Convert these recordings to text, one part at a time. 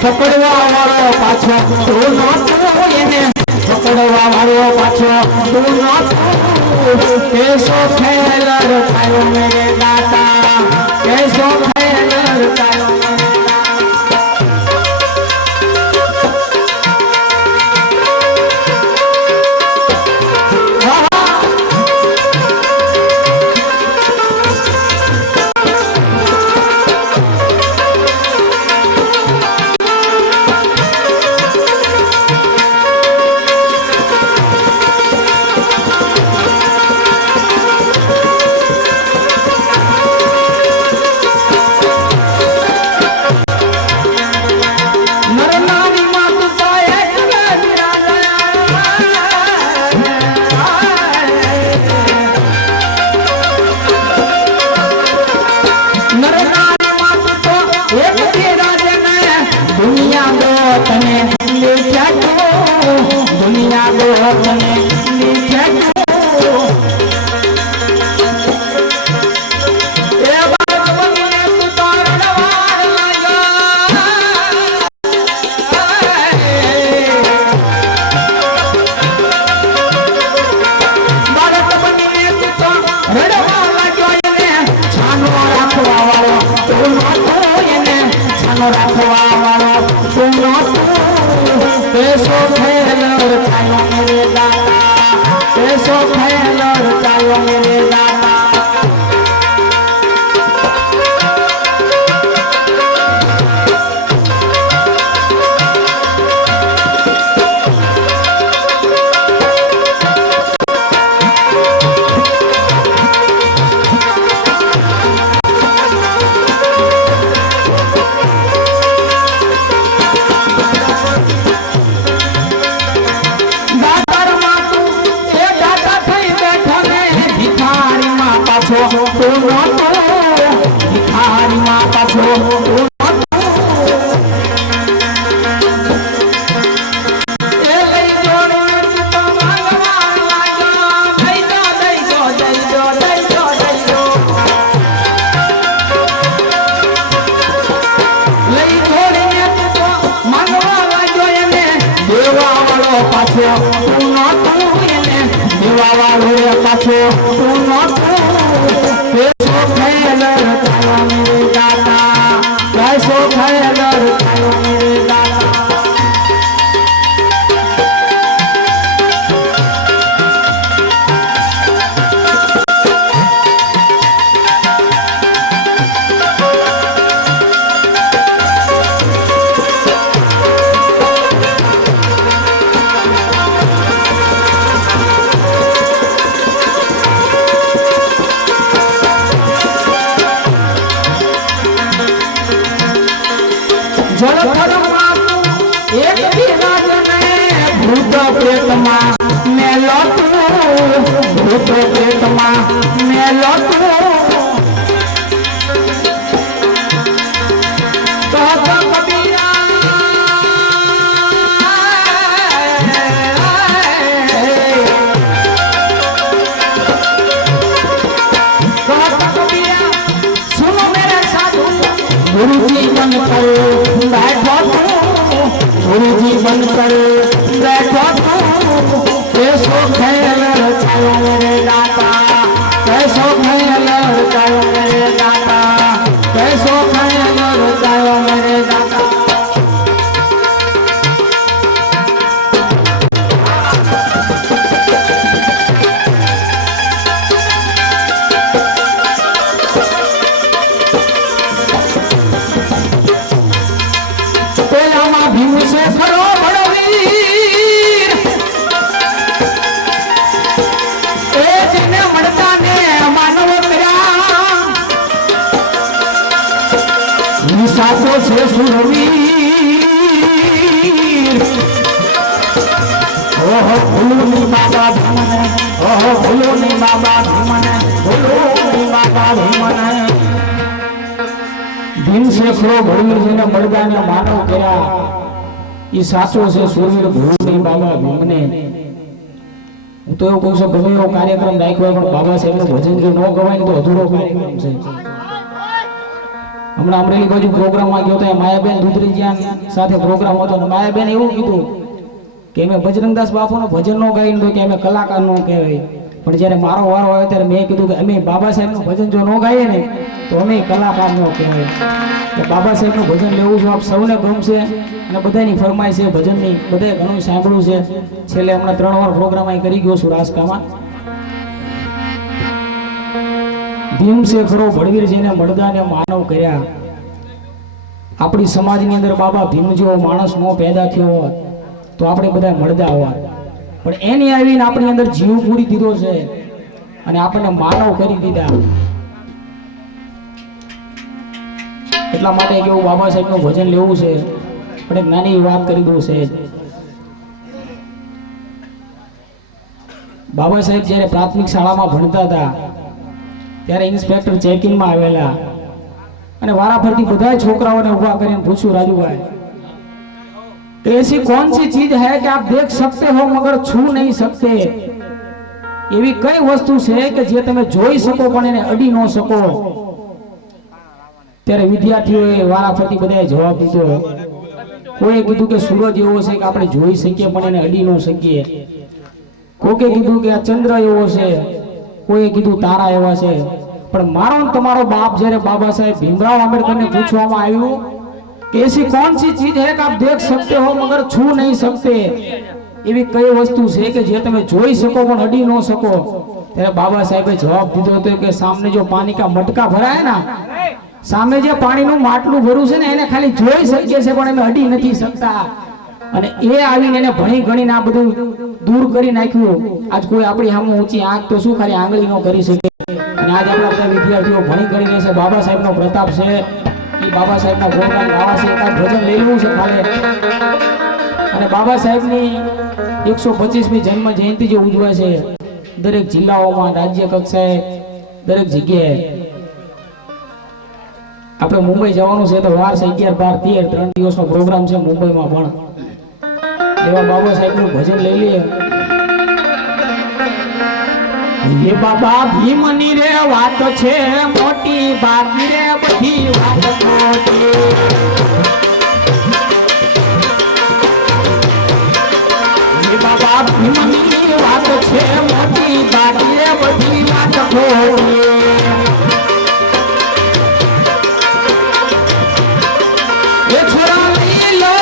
પકડવા વાળો પાછો તું નહોતો એને પકડવા વાળો પાછો તું નહોતો કેસો ખેલર થયો મેરે દાતા કેસો ખેલર થયો भीम से खरो घोड़वीर जी ने मड़गा ने मानव करा ई साचो से सूरवीर भूलनी बाबा भीमने હું તો એવું કહું છું ગમે એવો કાર્યક્રમ રાખ્યો પણ બાબા સાહેબનું ભજન જો ન ગવાય તો અધૂરો કાર્યક્રમ છે હમણાં અમરેલી બાજુ પ્રોગ્રામમાં ગયો તો માયાબેન દુધરીજીયા સાથે પ્રોગ્રામ હતો અને માયાબેન એવું કીધું કે અમે બજરંગદાસ બાપુનું ભજન નો ગાઈને તો કે અમે કલાકાર નો કહેવાય, પણ જ્યારે મારો વારો આવ્યો ત્યારે મેં કીધું કે અમે બાબા સાહેબનું ભજન જો ન ગાઈએ ને તો અમે કલાકાર નો કહેવાય. કે બાબા સાહેબનું ભજન લેવું છું, આપ સૌને ગમશે અને બધાની ફરમાઈશ છે ભજનની, બધાએ ઘણું સાંભળ્યું છે. છેલ્લે હમણાં 3 વાર પ્રોગ્રામ અહીં કરી ગયો છું રાજકામાં. ભીમ છે ખરો ભડવીર જેને મળદાને માનવ કર્યા. આપણી સમાજની અંદર બાબા ભીમ જેવો માણસ નો પેદા થયો હોત તો આપણે બધા મળદા હોત, પણ એની આવીને આપણી અંદર જીવ પૂરી દીધો છે અને આપણને માનવ કરી દીધા. એટલા માટે કેવું બાબા સાહેબનું ભજન લેવું છે, પણ એક નાની વાત કરી દઉં છે. બાબા સાહેબ જ્યારે પ્રાથમિક શાળામાં ભણતા હતા ત્યારે ઇન્સ્પેક્ટર ચેકિંગમાં આવેલા અને વારાફરતી બધા છોકરાઓને ઊભા કરીને પૂછ્યું, રાજુભાઈ ऐसी कौन सी चीज है कि आप देख सकते हो मगर छू नहीं सकते? એવી કઈ વસ્તુ છે કે જે તમે જોઈ શકો પણ એને અડી ન શકો? ત્યારે વિદ્યાર્થીઓએ વારાફરતી બધાએ જવાબ દીધો. કોઈએ કીધું કે સૂરજ એવો છે કે આપણે જોઈ શકીએ પણ એને અડી ન શકીએ. કોકે કીધું કે આ ચંદ્ર એવો છે, કોઈએ કીધું તારા એવા છે. પણ મારો તમારો બાપ જ્યારે બાબા સાહેબ ભીમરાવ આંબેડકરને પૂછવામાં આવ્યું कि ऐसी कौन सी चीज है कि आप देख सकते हो मगर छू नहीं सकते, એવી કઈ વસ્તુ છે કે જે તમે જોઈ શકો પણ અડી ન શકો? ત્યારે બાબા સાહેબે જવાબ દીધો હતો કે સામે જો પાણી કા મટકા ભરાય ના, સામે જે પાણીનું માટલું ભર્યું છે ને એને ખાલી જોઈ શકીએ છે પણ અમે અડી નથી શકતા. અને એ આવીને એને ભણી ગણીને આ બધું દૂર કરી નાખ્યું. આજ કોઈ આપણી સામે ઊંચી આંખ તો શું ખાલી આંગળી નો કરી શકે. અને આજ આપણા બધા વિદ્યાર્થીઓ ભણી ગણીને છે બાબા સાહેબનો પ્રતાપ છે, બાબા સાહેબના ગુણગાન ગાવા છે, એકાદ ભજન લઈ લેવું છે ખાલે. અને બાબા સાહેબની 125મી જન્મ જયંતિ જે ઉજવાય છે દરેક જિલ્લાઓમાં, રાજ્ય કક્ષાએ, દરેક જગ્યાએ. આપણે મુંબઈ જવાનું છે તો વાર છે 11, 12, 13 3 દિવસનો પ્રોગ્રામ છે મુંબઈમાં. પણ એવા બાબા સાહેબનું ભજન લઈ લઈએ. ये बाबा भीमनी रे वात छे मोटी, बाकी रे बधी वात मोटी. ये बाबा भीमनी वात छे मोटी, बाकी रे बधी वात मोटी. ये छोरा लई लो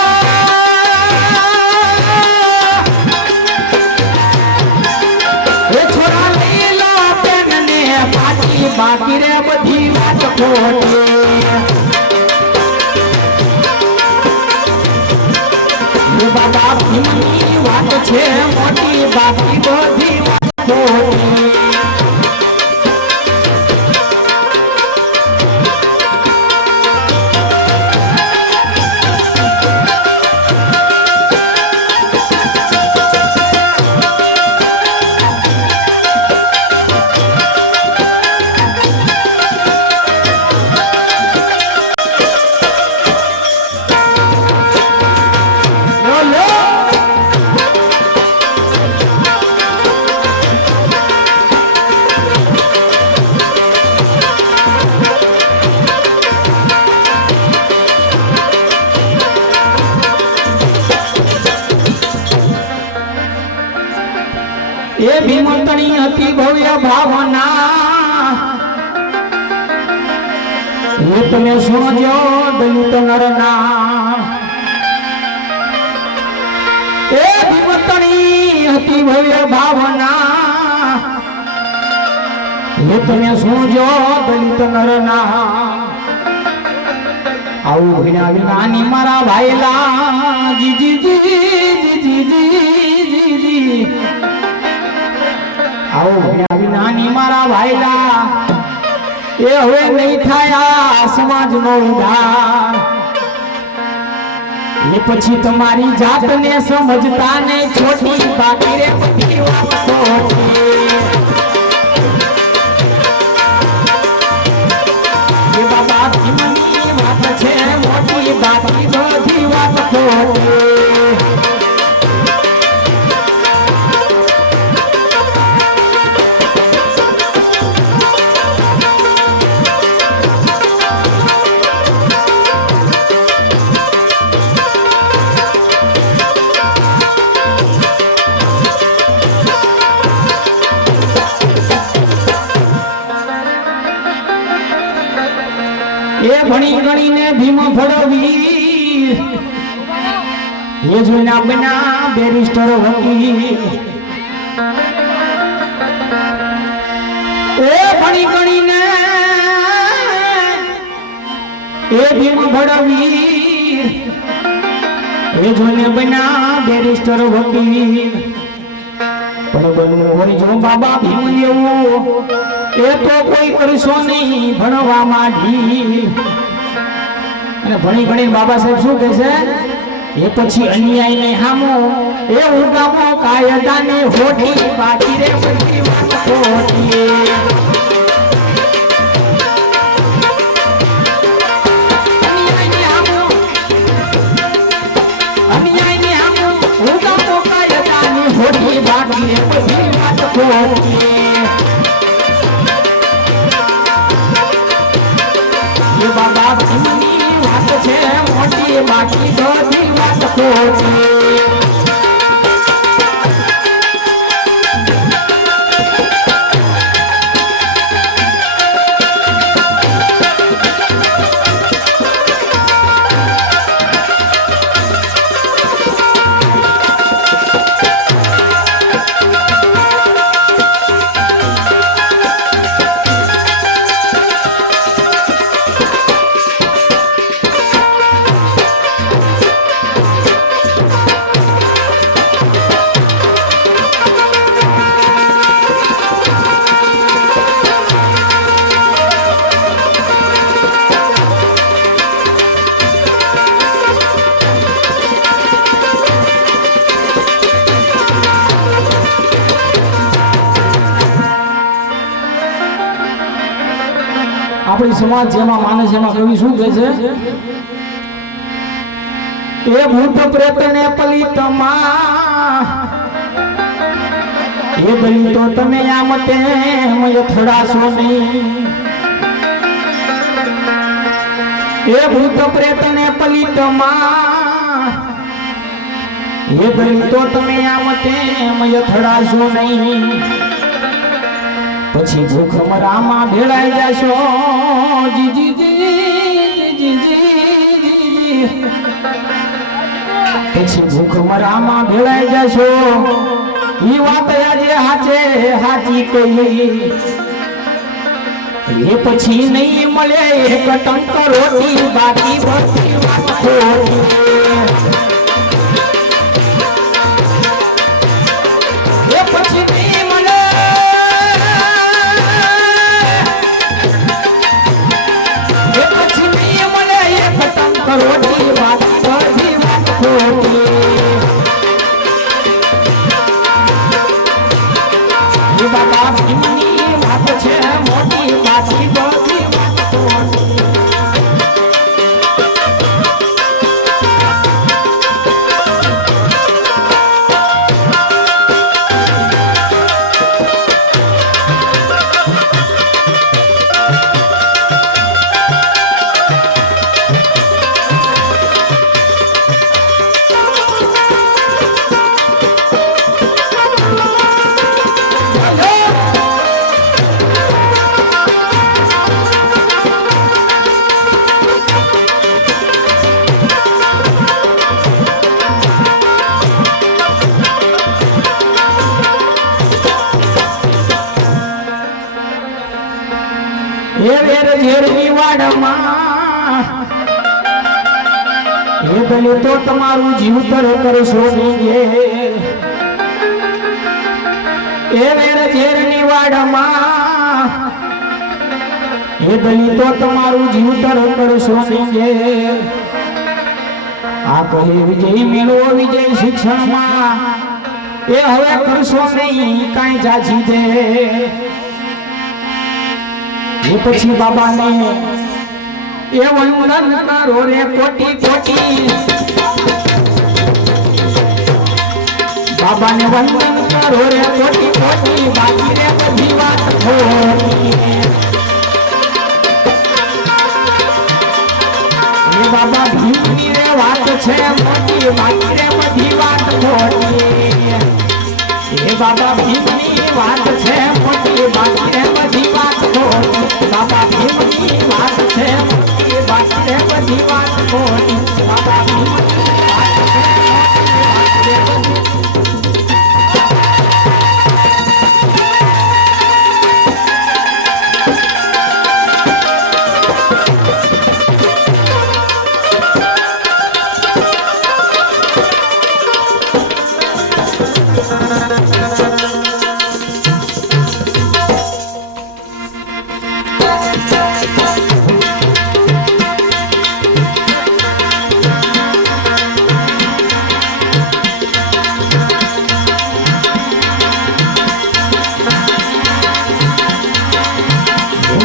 बाकी रे बधी वात खोटी. ये बाबा भीमनी वात छे मोटी, बाकी बधी वात खोटी. એ ભીમંતણી હતી ભવ્ય ભાવના, એ તમે સુણજો દલિત નરના. એ ભીમંતણી હતી ભવ્ય ભાવના, એ તમે સુણજો દલિત નરના. આવું ભીના વિનાની મારા ભાઈલા જી જી જી જી જી જી જી. નાની મારા ભાઈલા એ હવે નહીં થાય સમાજ નો ઉધાર. એ પછી તમારી જાતને સમજતા ને છોટી, બાકી રે બધી વાત ખોટી. એ બાબા ભીમની વાત છે મોટી, બાકી બધી વાત ખોટી. ભણી ગણીને ભીમ ભડવીર એ જોઈને બના બેરિસ્ટર વકીલ એ ભણી ગણીને એ ભીમ ભડવીર એ જોઈને બના બેરિસ્ટર વકીલ પણ બનવું હોય જો બાબા ભીમ જેવું એ તો કોઈ કરશો નહીં ભણવામાં ઢીલ અને ભણી ભણી બાબા સાહેબ શું કહે છે એ પછી અન્યાય ને હામો એ ઉગામો કાયદાને હોઠી બાકી રે બધી વાત ખોટી બાબા ભીમની વાત છે મોટી બાકી બધી વાત ખોટી આપણી સમાજ જેમાં માને છે એમાં કવિ શું કહે છે એ ભૂત પ્રેત ને પલિતમાં એ બલી તો તમે આમ તેમ અથડાશો નહીં એ ભૂત પ્રેત ને પલિતમાં એ બલી તો તમે આમ તેમ અથડાશો નહીં પછી ભૂખ મરામાં ભેળાઈ જશો જી જી જી જી જી પછી ભૂખ મરામાં ભેળાઈ જશો ઈ વાત આજે હાચે હાચી કહી એ પછી નહીં મળે એક ટંક રોટી બાકી બધી વાત ખોટી એ પછી નહીં મળે રોટી વાત બધી વાત ખોટી બાબા ભીમની વાત છે મોટી બાકી બધી વાત ખોટી એ બને તો તમારું જીવતર કરશો એ વેર ઝેર ની વાડમાં એ બની તો તમારું જીવતર કરશો આ કહે વિજય મેળવો વિજય શિક્ષણમાં એ હવે કરશો નહીં કાંઈ જાજી દે એ પછી બાબાને એ વંદન કરો રે કોટી કોટી બાબાને વંદન કરો રે કોટી કોટી બાકી રે બધી વાત ખોટી એ બાબા ભીમની રે વાત છે મોટી બાકી રે બધી વાત ખોટી એ બાબા ભીમની વાત છે મોટી બાકી રે બધી વાત ખોટી બાબા ભીમની વાત છે મોટી વાત છે બધી વાત ખોટી બાબા ભીમની વાત છે મોટી વાત છે બધી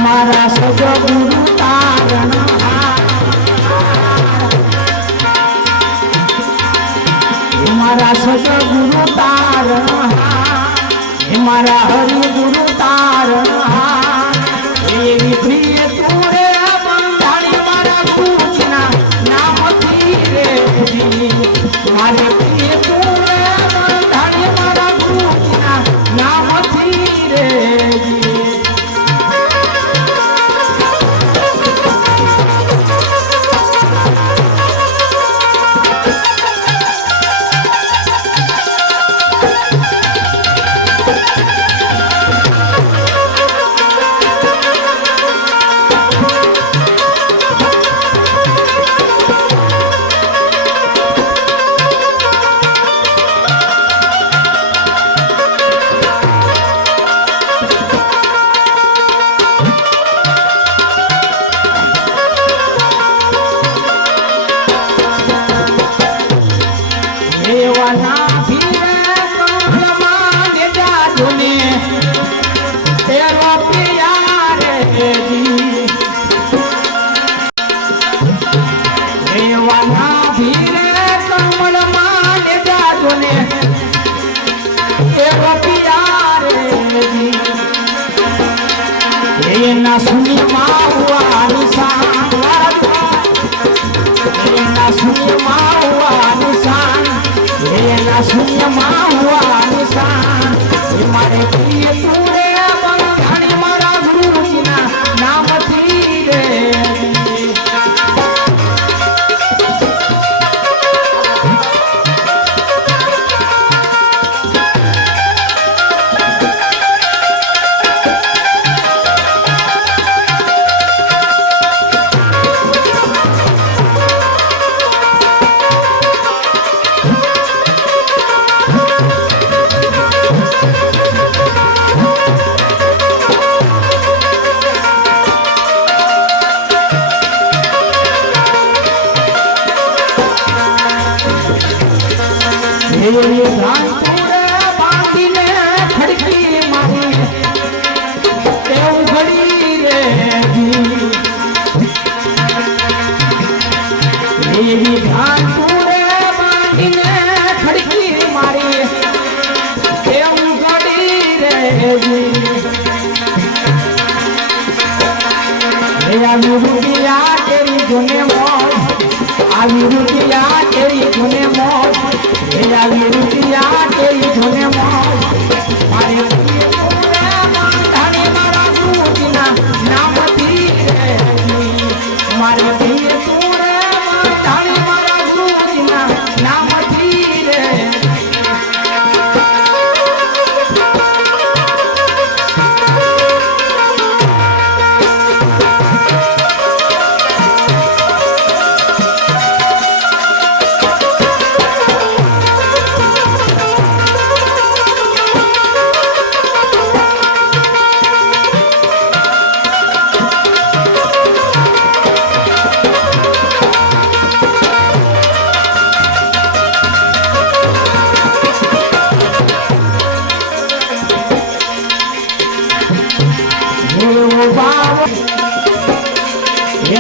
મારા સદગુરુ તારણ મારા સદગુરુ તારણ મારા હરિગુરુ તારણ એવી પ્રિય તું રે બંધાણી મારા ગુરુના નામથી રે મારે પ્રિય તું રે બંધાણી મારા ગુરુના નામથી રે શૂન્યમાં હુઆ નિશાન મારે પ્રિય તું રે બંધાણી મારા ગુરુજીના નામથી રે બાંધીને ખડકી મારી એવું ઘડી રે એવી ધ્યાન પૂરે બાંધીને ખડકી મારી એવું ઘડી રે આવી રૂપિયા તેરી જોને મોજ આવી રૂપિયા તેરી જોને મોજ આવી રૂપિયા તેરી જોને મોજ મારે બંધાણી મારા ગુરુજીના નામથી રે મારે પ્રિય તું રે બંધાણી મારા ગુરુજીના નામથી રે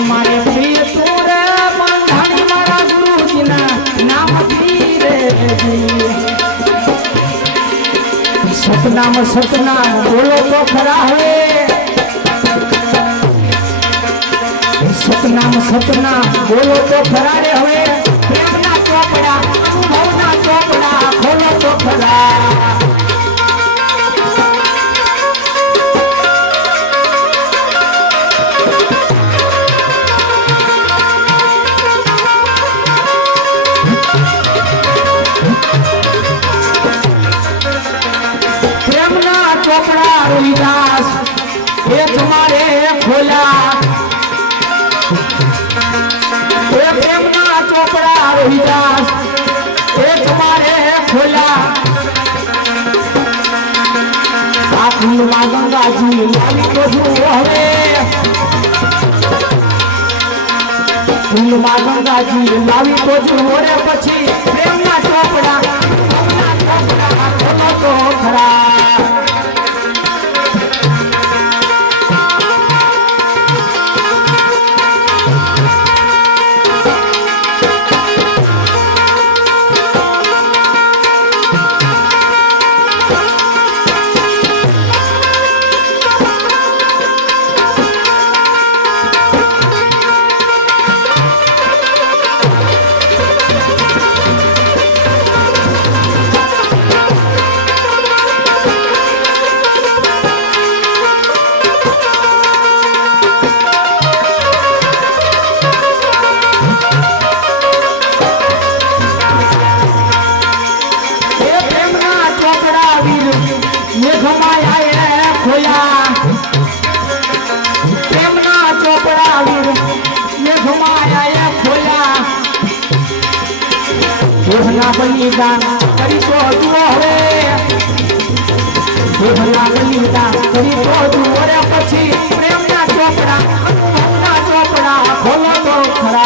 મારે પ્રિય તું રે બંધાણી મારા ગુરુજીના નામથી રે સતનામ સતનામ બોલો તો ખરા હવે સતનામ સતનામ બોલો તો ખરા રે હવે પ્રેમના ચોપડા અનુભવના ચોપડા ખોલો તો ખરા तुम्हारे खोला प्रेमना चोपड़ा रोहिदास तुम्हारे खोला गंगा जी लाली तो हवे गंगा जी लावी तो रे पछी प्रेमना चोपड़ा खोलो तो खरा बलिदान करी तो जुओ रे बलिदान करी तो जुओ रे पछी प्रेमना चोपड़ा अनुभवना चोपड़ा खोलो तो खरा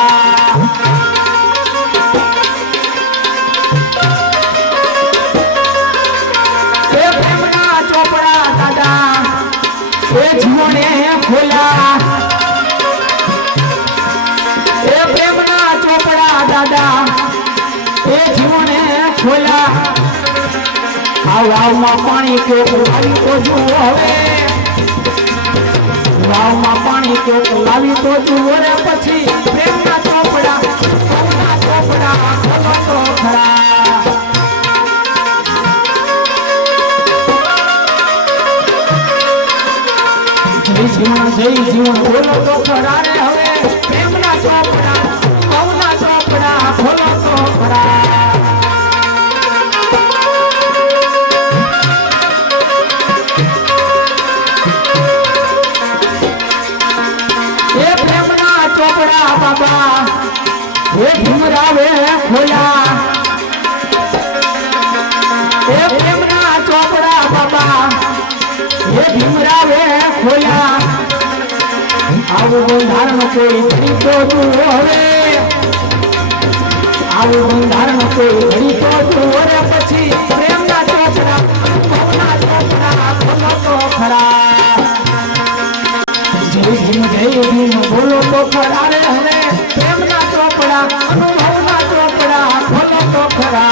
प्रेमना चोपड़ा दादा जीवने खोला प्रेमना चोपड़ा दादा जीवने खोला वाव में पानी के लावी तो जुओ हवे वाव में पानी के लावी तो जुओ रे पछी प्रेमना चोपड़ा खोलो तो खरा जय जीवन बोलो तो खरा रे हवे प्रेमना चोपड़ा खोलो तो खरा बाबा भीमरावे खोला प्रेमना चोपड़ा बाबा भीमरावे खोला आवो बंधारण कोई घड़ी तो हवे आवो बंधारण कोई घड़ी तो रे पछी प्रेमना चोपड़ा खोलो तो खरा जय भीम बोलो तो खरा रे हमें प्रेमना चोपड़ा अनुभवना चोपड़ा खोलो तो खरा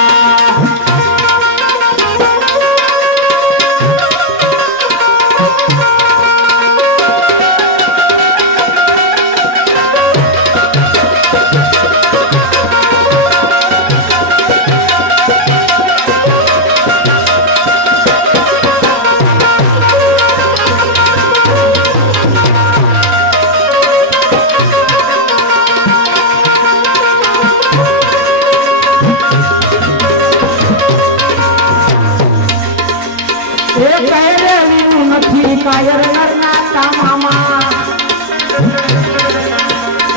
कायर नरना कामामा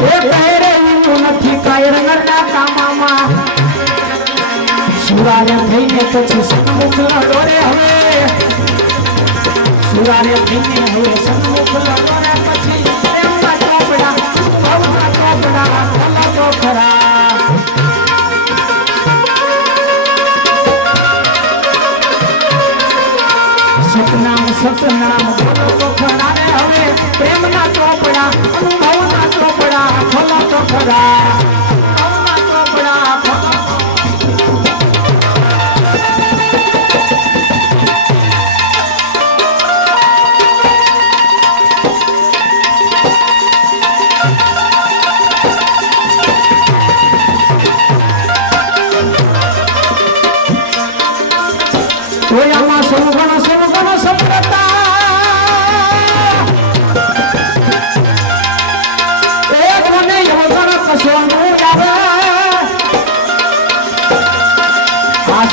कहरे नथी कायर नरना कामामा सुरारे थईने पछी सन्मुख लड़ो रे हवे सुरारे थईने हवे सन्मुख लड़ो रे पछी प्रेमना चोपड़ा भवना चोपड़ा खोलो तो खरा सतनाम बोलो तो खरा रे हवे प्रेमना चोपड़ा अनुभवना चोपड़ा खोलो तो खरा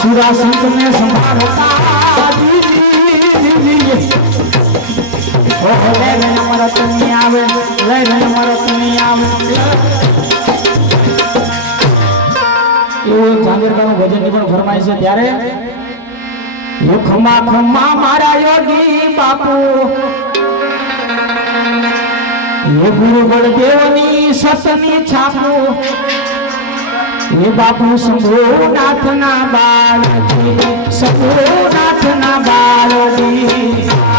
आसुरा संत में संभालता ઓ લે રે મરત ની આવે લે રે મરત ની આવે એવું જાંગીરકાનું ભજનની પણ ફરમાય છે ત્યારે ખમા ખમા મારા યોગી બાપુ એ ગુરુ બળદેવની સતની છાપુ એ બાપુ શંભુનાથ ના બાળજી શંભુનાથ ના બાળજી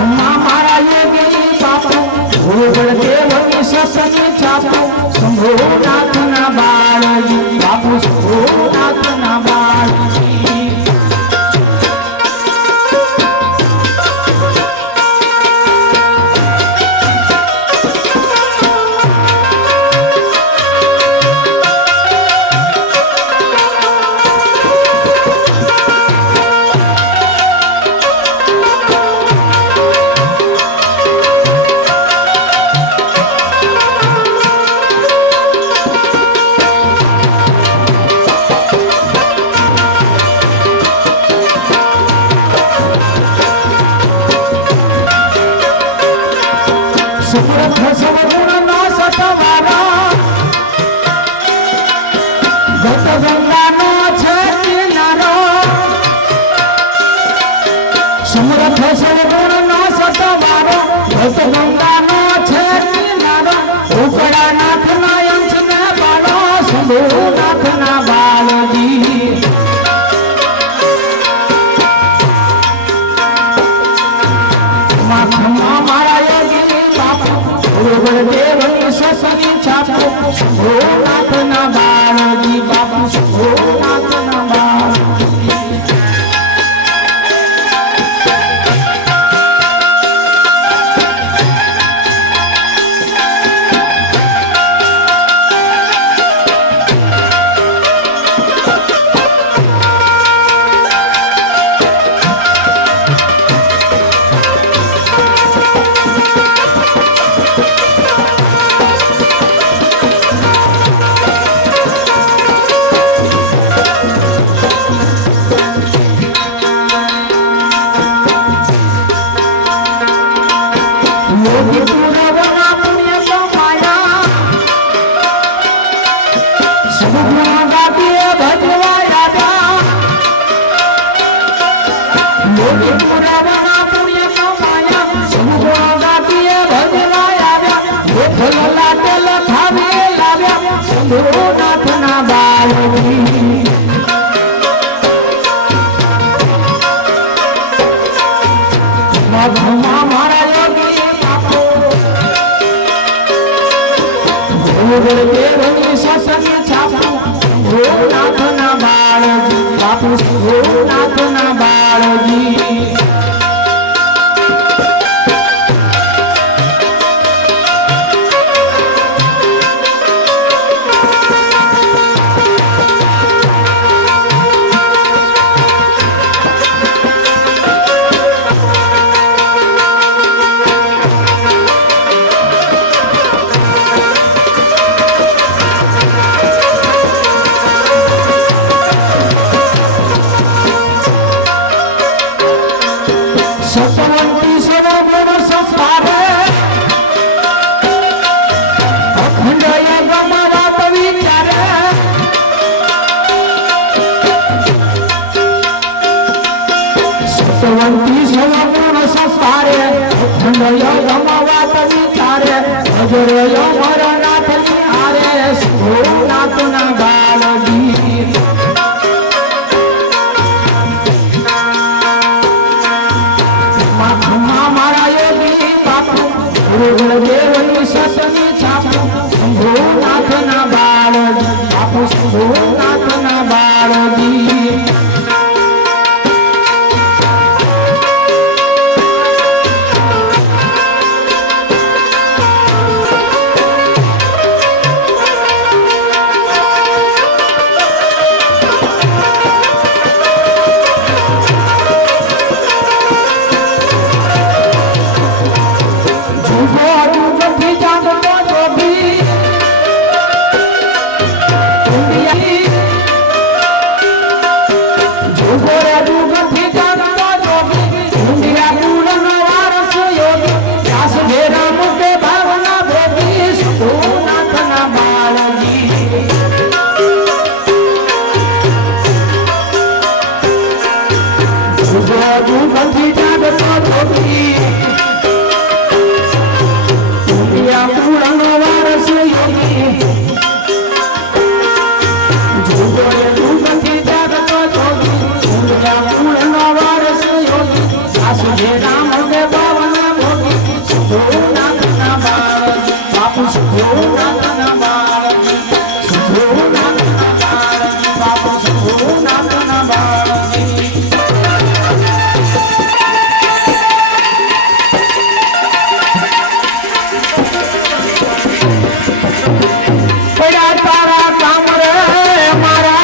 મારા યોગી બાપુ ગુરુ બળદેવની સતની છાપુ શંભુનાથ ના બાળજી બાપુ શંભુનાથ ના બાળજી શંભુનાથ ના બાળજી બાપુ શંભુનાથ ના બાળજી શંભુનાથ ના બાળજી મારા યોગી બાપુ ગુરુ બળદેવની સતની છાપુ શંભુનાથ ના બાળજી બાપુ શંભુનાથ ના બાળજી ઉભોરે દુઃખથી જાગતો જોગી ઊંડિયા કુળનો વારસ યોગી વ્યાસ ભેરા મુકે ભાવના ભોગી સુનાથના બાળજી ઉભોરે દુઃખથી જાગતો જોગી ઊંડિયા કુળનો વારસ યોગી ઉભોરે દુઃખથી જાગતો જોગી રામ કે બાવના ભોગી સુનાથના બાળજી બાપુ સુનાથના બાળજી સુનાથના બાળજી બાપુ સુનાથના બાળજી પડ્યા તારા કામ રે મારા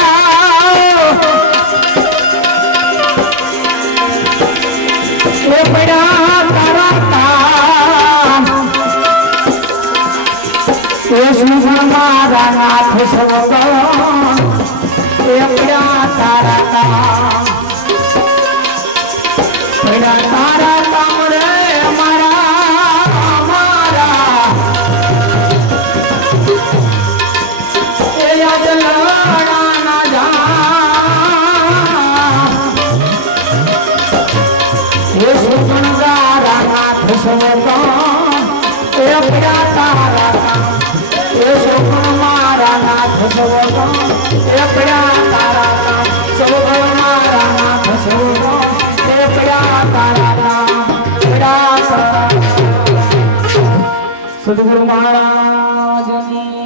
પડ્યા તારા કામ એ સુખ મારા નાથ સવગ એ પડ્યા તારા કામ પડ્યા તારા કામ રે મારા મારા એ યાદ લડાના જા એ સુગંધારા નાથ સવગા એ પડ્યા તારા કામ એ સુગણ મારા નાથ સવગા એ પડ્યા તારા કામ સવગણ મારા નાથ સવગા એ પડ્યા તારા કામ પડ્યા તારા સદગુરુ મહારાજની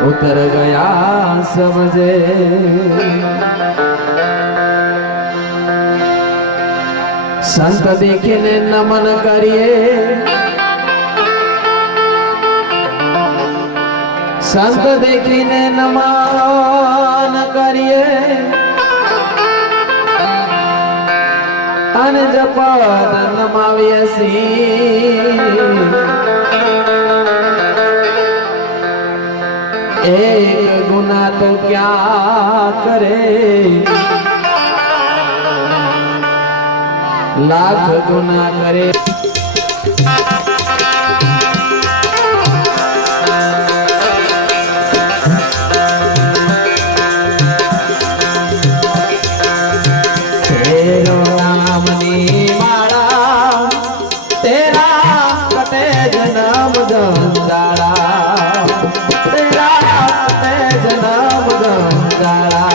उतर गया समझे। संत देखीने नमन करिए, संत देखीने नमन करिए, अन जपद नमाविए सी। एक गुना तो क्या करे, लाख गुना करे। तेरो नाम नी माला, तेरा कटे जन्म जंजाला, तेरा कटे जन्म जंजाला।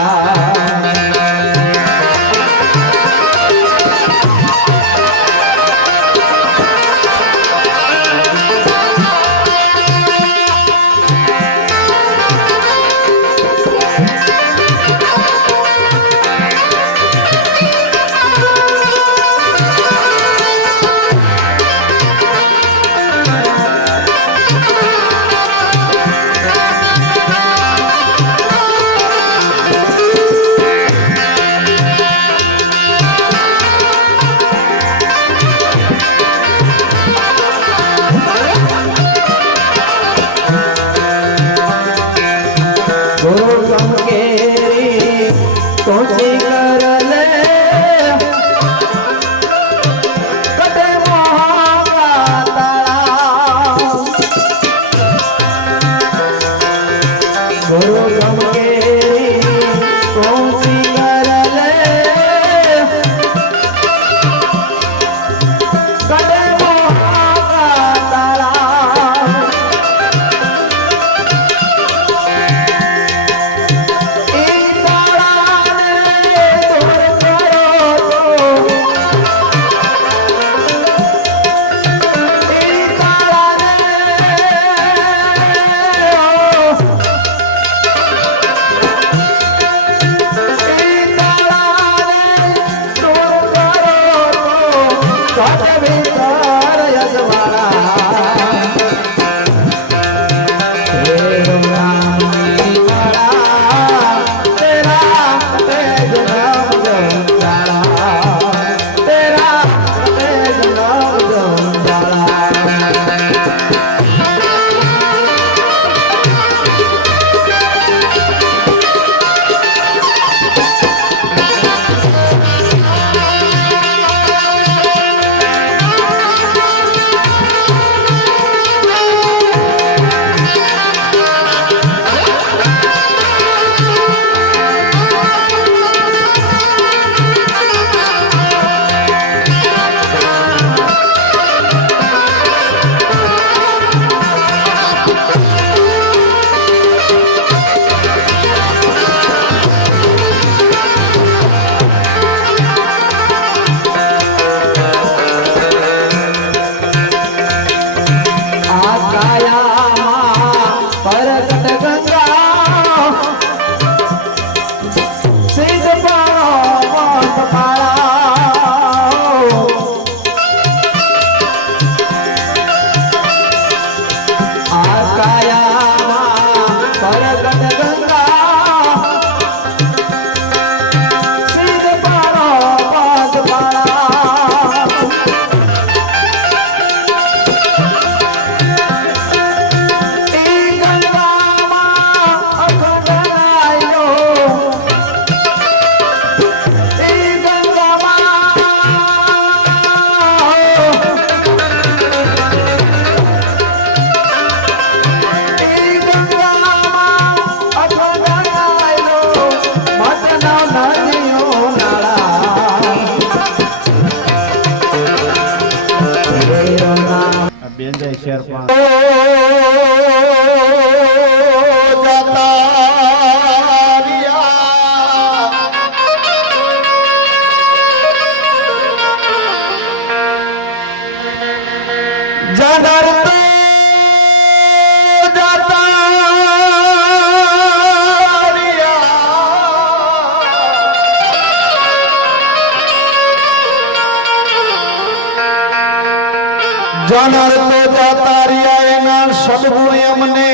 જાનાર તો જાતા રહ્યા એના સદગુણ એમને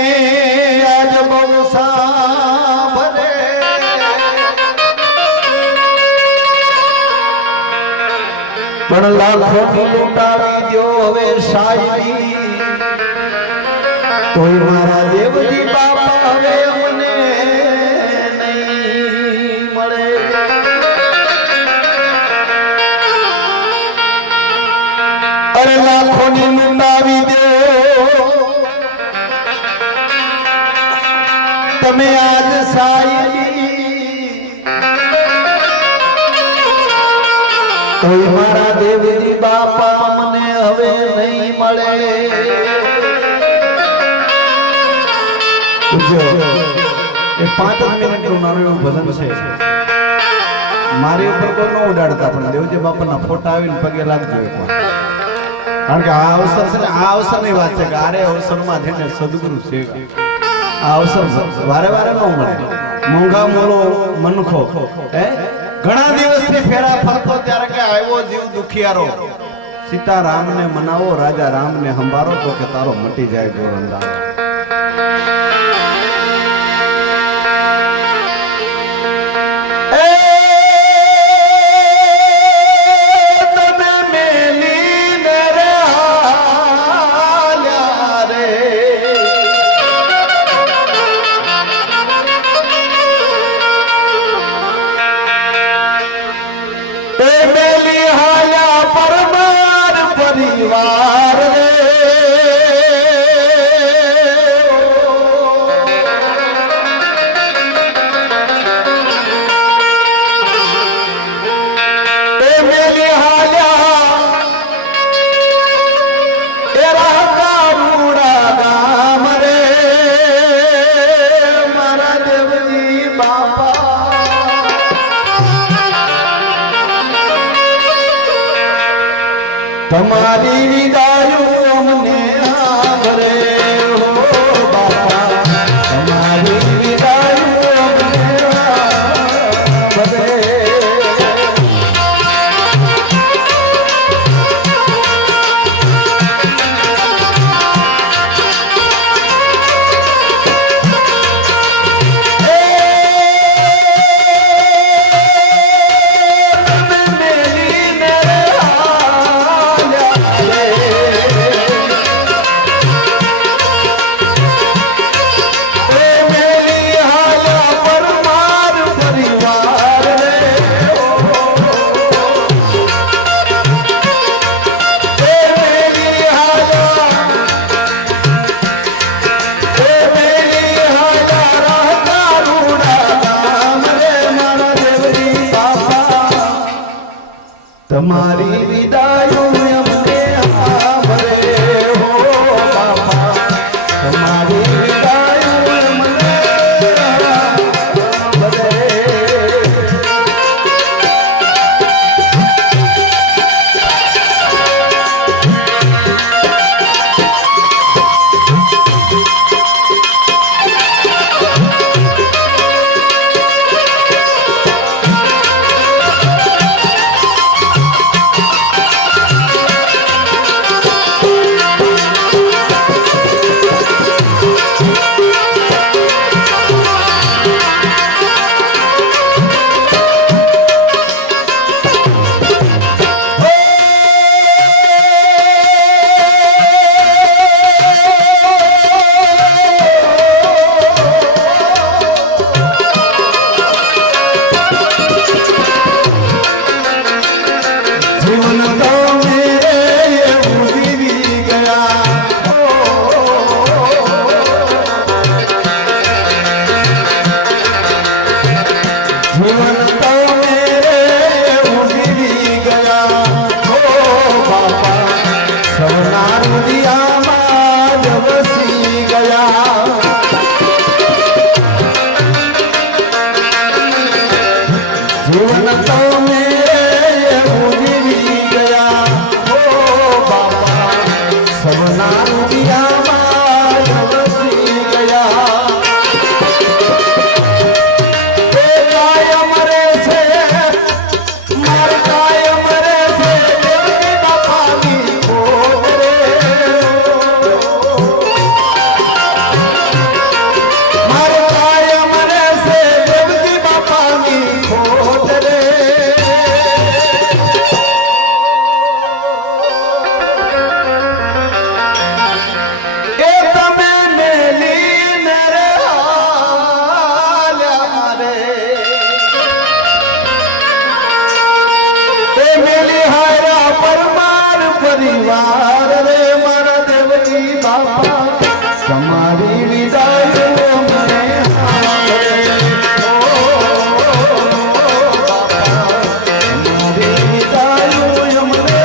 આજ બહુ સાંભળે પણ લાખો લૂંટાવી દ્યો હવે સાયરી તોય મારા દેવજી બાપા હવે અમને નહીં મળે અરે લાખોની લૂંટાવી દો તમે આજ સાયરી તોય મારા દેવજી બાપા મને હવે નહીં મળે એ 5 મિનિટનું નાનું એવું ભજન છે મારી ઉપર કોઈ ન ઉડાડતા પણ દેવજી બાપાના ફોટા આવીને પગે લાગજો એકવાર કારણ કે આ અવસર છે ને આ અવસરની વાત છે કે આરે અવસરમાં છે ને સદગુરુ છે આ અવસર વારે વારે ન મળે મોંઘા મોલો મનખો હે ઘણા દિવસથી ફેરા ફરતો ત્યારે કે આવ્યો જીવ દુખિયારો સીતારામને મનાવો રાજા રામને સંભારો તો કે તારો મટી જાય ગોરંદા તમારી વિદાયો અમને આંભરે હો બાપા તમારી વિદાયો અમને આંભરે તમારી વિદાયો અમને આંભરે હો બાપા તમારી વિદાયો અમને આંભરે પરિવાર રે મારા દેવકી બાપા તમારી વિદાય મને સાંભળે. ઓ બાપા તમારી વિદાય અમને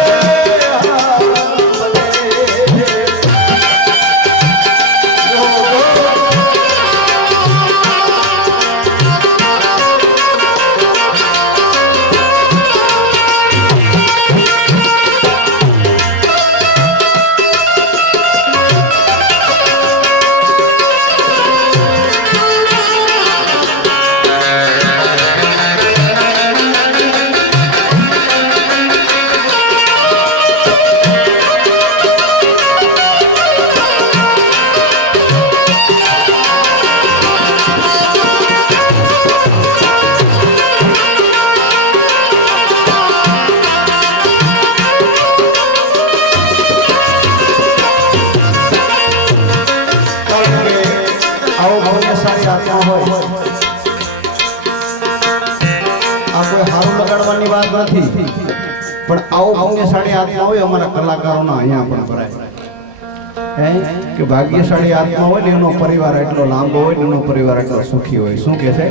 નથી પણ આવો ભાગ્યશાળી આત્મા હોય અમારા કલાકારોના અહીંયા પણ ભરાય કે ભાગ્યશાળી આત્મા હોય ને એનો પરિવાર એટલો લાંબો હોય ને એનો પરિવાર એટલો સુખી હોય. શું કે છે?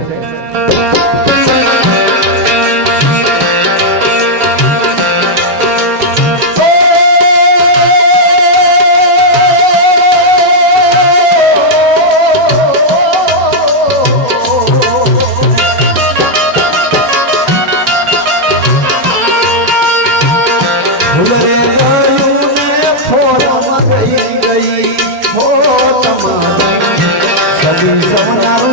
સૌના